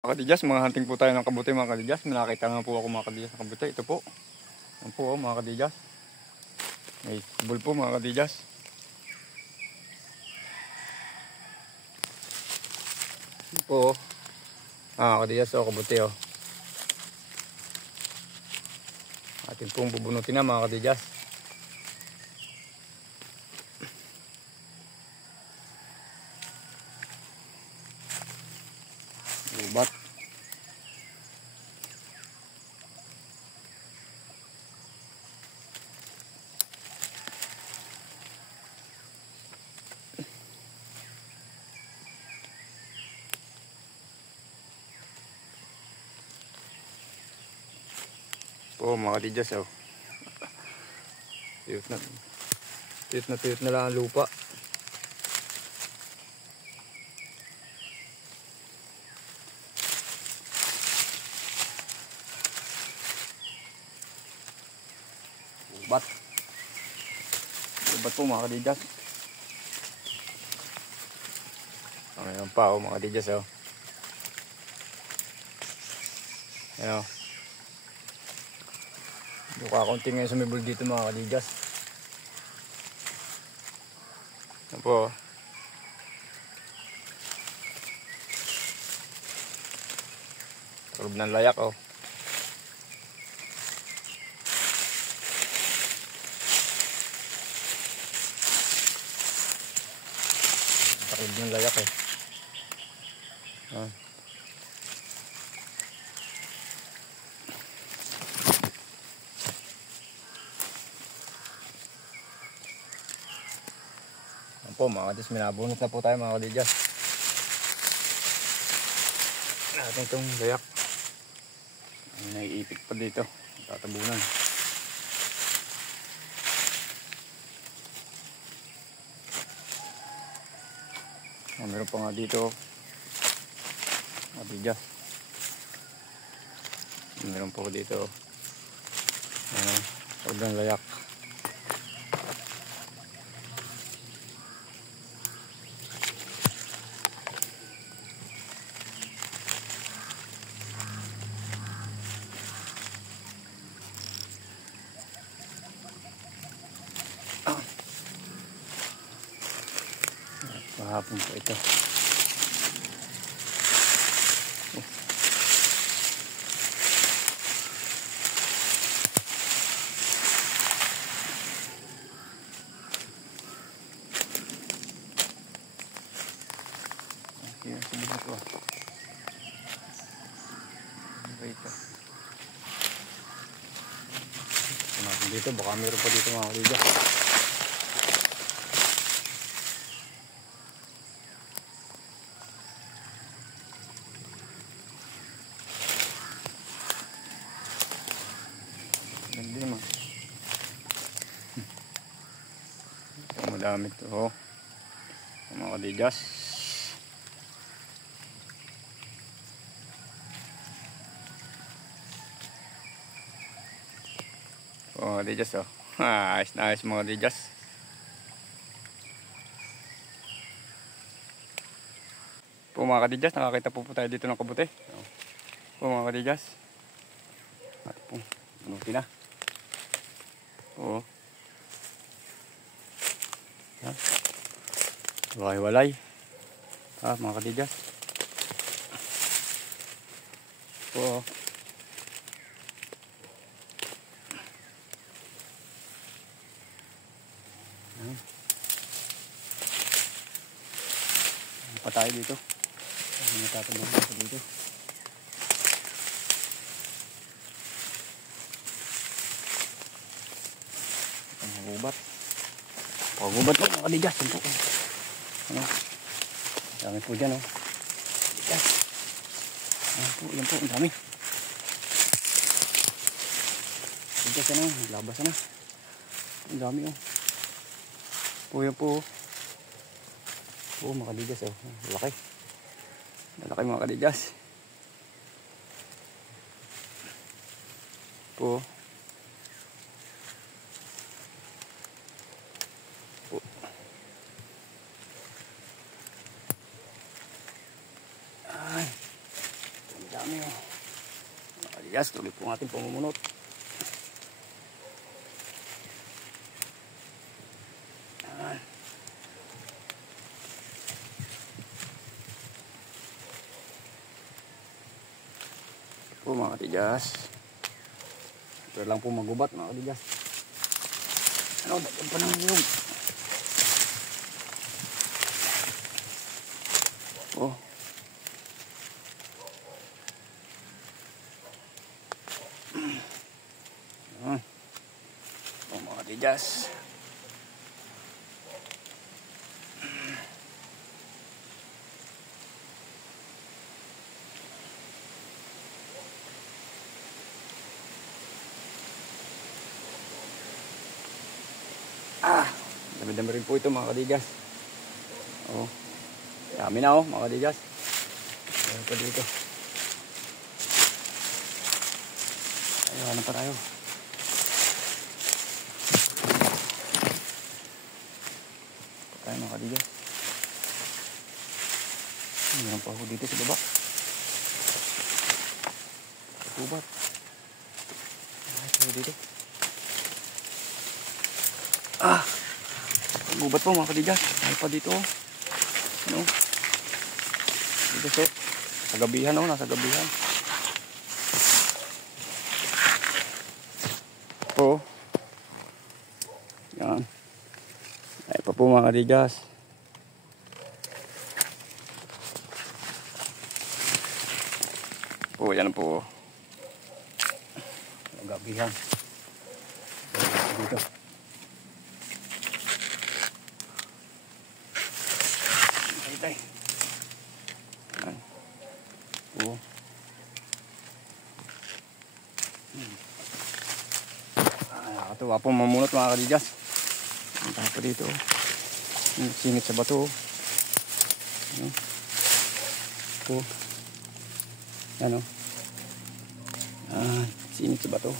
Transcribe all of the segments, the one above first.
Mga kadidyas, mga hunting po tayo ng kabuti mga kadidyas. May nakita nga po ako mga kadidyas ng kabuti. Ito po. Yan po mga kadidyas. May bul po mga kadidyas. Yan po. Kadidyas o kabuti o. Atin pong bubunutin na mga kadidyas. Ubat. Po mga kadidyas o. Tuyot na lang ang lupa. Ubat. Ubat po mga kadidyas. Ayan pa o mga kadidyas o. Ayan o. Kakunti ngayon sumibol dito mga kadidyas. Ayan po. Karob ng layak o. Karob ng layak eh. Ayan po mga kadidyas, minabunot na po tayo mga kadidyas. Natin itong layak. Naiipit pa dito. Tatabunan. Meron pa nga dito. Kadidyas. Meron po dito. Sobrang layak. Mahapon po ito. Yan, sumubok ko. Ito. Natin dito, baka meron pa dito mga kadidyas. Hindi man. Ito madami ito. Mga kadidyas. Mga kadidyas o. Ayos na ayos mga kadidyas. Po mga kadidyas, nakakita po tayo dito ng kabuti. Po mga kadidyas. At po, bunutin na. Oo. Walay-walay. Mga kadidyas. Oo. Pa tayo dito. Natatanong ako dito. Pagubat. Pagubat po mga kadidyas. Yan po. Ano? Dami po dyan o. Kadidyas. Yan po. Ang dami. Kadidyas yan o. Naglabas na. Ang dami o. Yan po. Mga kadidyas o. Malaki. Malaki mga kadidyas. Ay. dami oh. Yes, tuloy po natin pumumunot. Ayan. Po mga katigas. Ito lang po magubat mga katigas. Ano, dagdag pa ng niyog. Oh. Oh mga katigas. Dami-dami rin po ito mga kadigas. Oh. Dami na oh mga kadigas. Ayan pa dito. Ayan pa tayo. Tayo mga kadigas. Meron pa ako dito sa baba. Tubat. Ayan pa dito. Gubat po mga kadigas. Ay pa dito. Ano? Dito so. Sa gabihan oh. Nasa gabihan. Po. Yan. Ay pa po mga kadigas. Po yan po. Sa gabihan. Dito. Tay. Ayan. Oo. Nakakatuwa po mamunot mga kadigas. Ang tayo pa dito. Singit sa bato. Ayan. Oo. Ayan o. Singit sa bato.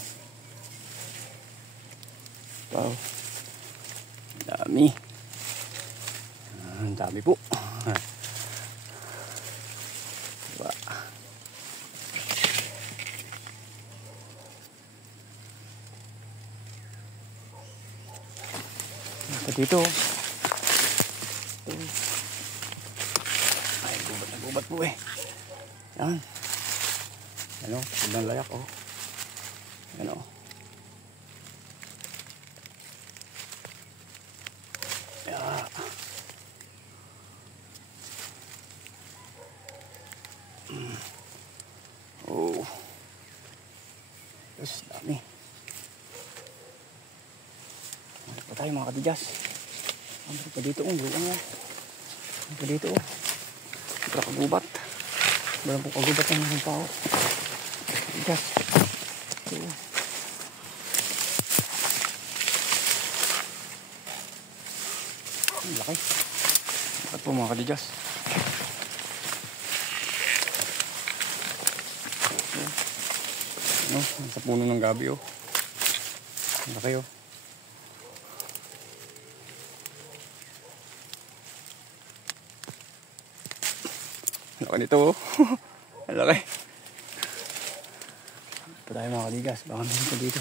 Wow. Dami. Ang dami po. Diba? Ito dito. Ay, gubat na gubat po eh. Yan. Ano? Sobrang layak oh. Ano? Yeah. Oh. Yes, dami. Ano pa tayo mga kadigas? Ano pa dito? Ano pa dito? Sobra kagubat. Walang po kagubat ng mga tao. Kadigas. Oh. Ang laki. Bakit po mga kadigas? No, sa puno ng gabi oh. Ang laki oh. Ang laki nito oh. Ang laki. Ito tayo mga kadigas. Baka meron pa dito.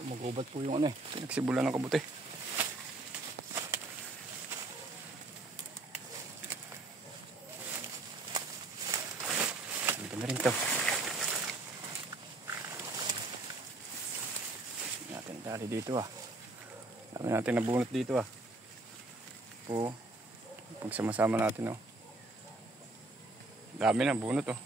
Magubat po yung ano eh. Pinagsibulan ng kabuti. Ito na rin to. Natin tali dito ah. Dami natin nabunot dito ah. Po. Pagsamasama natin oh. Dami na bunot oh.